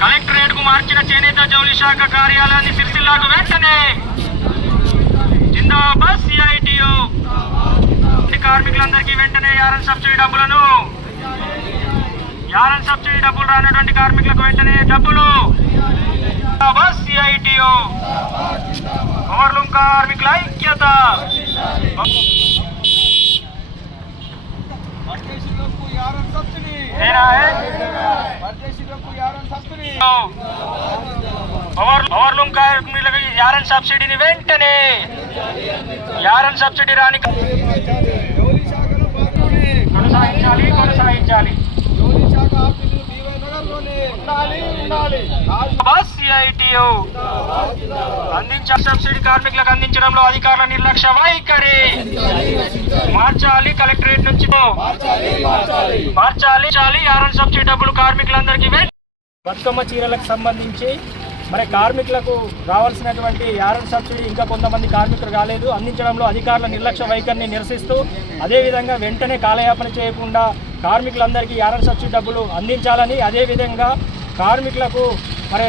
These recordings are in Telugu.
కలెక్టరేట్కు మార్చిన చేనేత జౌలి శాఖ కార్యాలయాన్ని సిరిసిల్లాకు వెంటనే జిందాబాద్ సిఐటియు కార్మికులందరికీ వెంటనే యారన్ సబ్సిడీ డబ్బులను. యారన్ సబ్సిడీ డబ్బులు రానటువంటి కార్మికులకు వెంటనే డబ్బులు. సిఐటియు ఓవర్లూమ్ కార్మికుల ఐక్యత. సబ్సిడీ ఏనా ఏ? పరదేశీలకు యారన్ సబ్సిడీ కార్మికులకు యారన్ సబ్సిడీని వెంటనే యారన్ సబ్సిడీ రాని కొనసాగించాలి కొనసాగించాలి. జౌలి అందించే సబ్సిడీ కార్మికులకు అందించడంలో అధికారుల నిర్లక్ష్య వైఖరి. మార్చాలి కలెక్టరేట్ నుంచి. మార్చాలి మార్చాలి. యారన్ సబ్సిడీ డబ్బులు కార్మికులందరికీ బతుకమ్మ చీరలకు సంబంధించి మరి కార్మికులకు రావాల్సినటువంటి యారన్ సబ్సిడీ ఇంకా కొంతమంది కార్మికులు రాలేదు. అందించడంలో అధికారుల నిర్లక్ష్య వైఖరిని నిరసిస్తూ అదేవిధంగా వెంటనే కాలయాపన చేయకుండా కార్మికులందరికీ యారన్ సబ్సిడీ డబ్బులు అందించాలని అదేవిధంగా కార్మికులకు మరి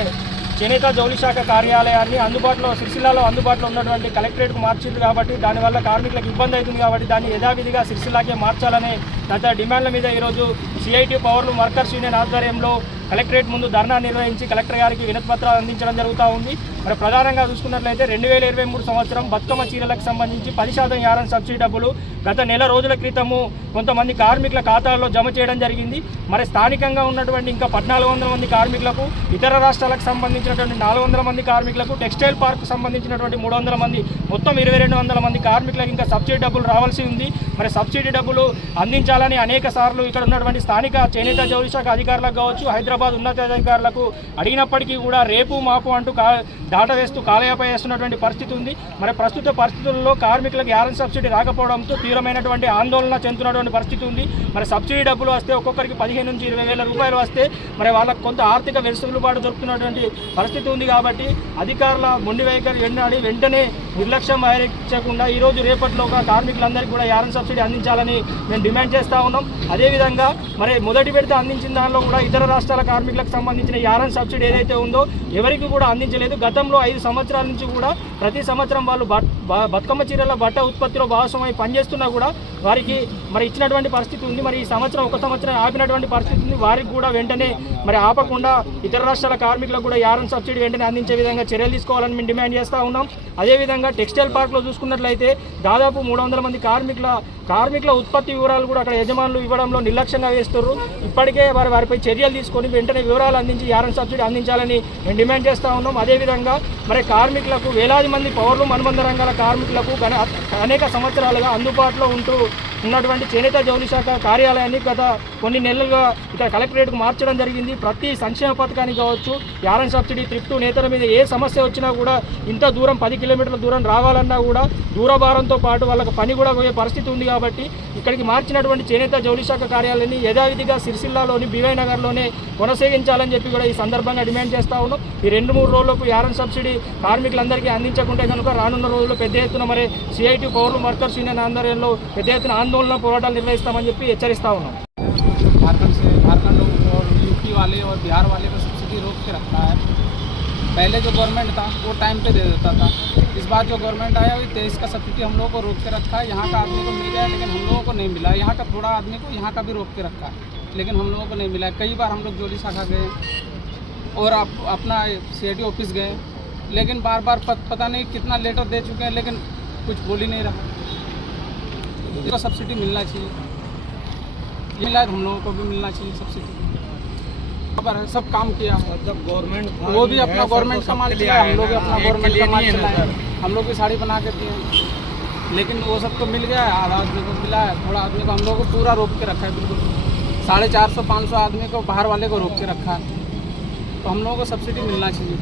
చేనేత జౌలి శాఖ కార్యాలయాన్ని అందుబాటులో సిరిసిల్లాలో అందుబాటులో ఉన్నటువంటి కలెక్టరేట్కు మార్చింది కాబట్టి దానివల్ల కార్మికులకు ఇబ్బంది అవుతుంది కాబట్టి దాన్ని యథావిధిగా సిరిసిల్లాకే మార్చాలనే గత డిమాండ్ల మీద ఈరోజు సిఐటి పవర్లు వర్కర్స్ యూనియన్ ఆధ్వర్యంలో కలెక్టరేట్ ముందు ధర్నా నిర్వహించి కలెక్టర్ గారికి వినతిపత్రాలు అందించడం జరుగుతూ ఉంది. మరి ప్రధానంగా చూసుకున్నట్లయితే రెండు వేల ఇరవై మూడు సంవత్సరం బతుకమ్మ చీరలకు సంబంధించి పది శాతం యారం సబ్సిడీ డబ్బులు గత నెల రోజుల క్రితము కొంతమంది కార్మికుల ఖాతాల్లో జమ చేయడం జరిగింది. మరి స్థానికంగా ఉన్నటువంటి ఇంకా పద్నాలుగు వందల మంది కార్మికులకు ఇతర రాష్ట్రాలకు సంబంధించినటువంటి నాలుగు వందల మంది కార్మికులకు టెక్స్టైల్ పార్క్ సంబంధించినటువంటి మూడు వందల మంది మొత్తం ఇరవై రెండు వందల మంది కార్మికులకు ఇంకా సబ్సిడీ డబ్బులు రావాల్సి ఉంది. మరి సబ్సిడీ డబ్బులు అందించాలని అనేక సార్లు ఇక్కడ ఉన్నటువంటి స్థానిక చేనేత జౌలి శాఖ అధికారులకు కావచ్చు హైదరాబాద్ ఉన్నతాధికారులకు అడిగినప్పటికీ కూడా రేపు మాపు అంటూ కా దాట వేస్తూ కాలయాపన చేస్తున్నటువంటి పరిస్థితి ఉంది. మరి ప్రస్తుత పరిస్థితుల్లో కార్మికులకు యారన్ సబ్సిడీ రాకపోవడంతో తీవ్రమైనటువంటి ఆందోళన చెందుతున్నటువంటి పరిస్థితి ఉంది. మరి సబ్సిడీ డబ్బులు వస్తే ఒక్కొక్కరికి పదిహేను నుంచి ఇరవై వేల రూపాయలు వస్తే మరి వాళ్ళకు కొంత ఆర్థిక వెసులుబాటు దొరుకుతున్నటువంటి పరిస్థితి ఉంది కాబట్టి అధికారుల మొండి వైఖరి వెంటాడి వెంటనే నిర్లక్ష్యం వహించకుండా ఈ రోజు కార్మికులందరికీ కూడా యారన్ సబ్సిడీ అందించాలని మేము డిమాండ్ చేస్తూ ఉన్నాం. అదేవిధంగా మరి మొదటి విడత అందించిన దానిలో కూడా ఇతర రాష్ట్రాల కార్మికులకు సంబంధించిన యారన్ సబ్సిడీ ఏదైతే ఉందో ఎవరికి కూడా అందించలేదు. గతంలో ఐదు సంవత్సరాల నుంచి కూడా ప్రతి సంవత్సరం వాళ్ళు బతుకమ్మ చీరల బట్ట ఉత్పత్తిలో భాగస్వామై పనిచేస్తున్నా కూడా వారికి మరి ఇచ్చినటువంటి పరిస్థితి ఉంది. మరి ఈ సంవత్సరం ఒక సంవత్సరం ఆపినటువంటి పరిస్థితి ఉంది. వారికి కూడా వెంటనే మరి ఆపకుండా ఇతర రాష్ట్రాల కార్మికులకు కూడా యారన్ సబ్సిడీ వెంటనే అందించే విధంగా చర్యలు తీసుకోవాలని మేము డిమాండ్ చేస్తూ ఉన్నాం. అదేవిధంగా టెక్స్టైల్ పార్క్లో చూసుకున్నట్లయితే దాదాపు మూడు వందల మంది కార్మికుల కార్మికుల ఉత్పత్తి వివరాలు కూడా అక్కడ యజమానులు ఇవ్వడంలో నిర్లక్ష్యంగా వేస్తున్నారు ఇప్పటికే వారి వారిపై చర్యలు తీసుకొని వెంటనే వివరాలు అందించి యారన్ సబ్సిడీ అందించాలని మేము డిమాండ్ చేస్తూ ఉన్నాం. అదేవిధంగా మరి కార్మికులకు వేలాది మంది పౌరులు అనుబంధ రంగాల కార్మికులకు అనేక సంవత్సరాలుగా అందుబాటులో ఉంటూ ఉన్నటువంటి చేనేత జౌలి శాఖ కార్యాలయాన్ని గత కొన్ని నెలలుగా ఇక్కడ కలెక్టరేట్కు మార్చడం జరిగింది. ప్రతి సంక్షేమ పథకానికి కావచ్చు యారన్ సబ్సిడీ త్రిప్టు నేతల మీద ఏ సమస్య వచ్చినా కూడా ఇంత దూరం పది కిలోమీటర్ల దూరం రావాలన్నా కూడా దూరభారంతో పాటు వాళ్ళకి పని కూడా పోయే పరిస్థితి ఉంది కాబట్టి ఇక్కడికి మార్చినటువంటి చేనేత జౌలి శాఖ కార్యాలయాన్ని యథావిధిగా సిరిసిల్లాలోని బీవై నగర్లోనే కొనసాగించాలని చెప్పి కూడా ఈ సందర్భంగా డిమాండ్ చేస్తా ఉన్నాం. ఈ రెండు మూడు రోజులకు యారన్ సబ్సిడీ కార్మికులందరికీ అందించకుంటే కనుక రానున్న రోజుల్లో పెద్ద ఎత్తున మరి సిఐటి పౌరులు వర్కర్స్ యూనియన్ ఆధ్వర్యంలో పెద్ద ఎత్తున ఆందోళన పోరాటాలు నిర్వహిస్తామని చెప్పి హెచ్చరిస్తా ఉన్నాం झारखंड से झारखंड और यूपी वाले और बिहार वाले को सब्सिडी रोक के रखा है पहले जो गवर्नमेंट था वो टाइम पे दे देता था इस बार जो गवर्नमेंट आया वही तेईस का सब्सिडी हम लोगों को रोक के रखा है यहाँ का आदमी को मिल गया है लेकिन हम लोगों को नहीं मिला यहाँ का थोड़ा आदमी को यहाँ का भी रोक के रखा है लेकिन हम लोगों को नहीं मिला है कई बार हम लोग जोली शाखा गए और आप अपना सी ऑफिस गए लेकिन बार बार पत, पता नहीं कितना लेटर दे चुके हैं लेकिन कुछ बोल ही नहीं रहा इसको सब्सिडी मिलना चाहिए। ये मिला है तो हम लोगों को भी मिलना चाहिए सब्सिडी पर है, सब काम किया है। मतलब गवर्नमेंट वो भी अपना गवर्नमेंट का माल चलाया हम लोग भी अपना गवर्नमेंट का माल चलाया। हम लोग भी साड़ी बना के दिए। लेकिन वो सब तो मिल गया है आधा आदमी को मिला है थोड़ा आदमी को हम लोग को पूरा रोक के रखा है बिल्कुल। साढ़े चार सौ पाँच सौ आदमी को बाहर वाले को रोक के रखा है। तो हम लोगों को सब्सिडी मिलना चाहिए।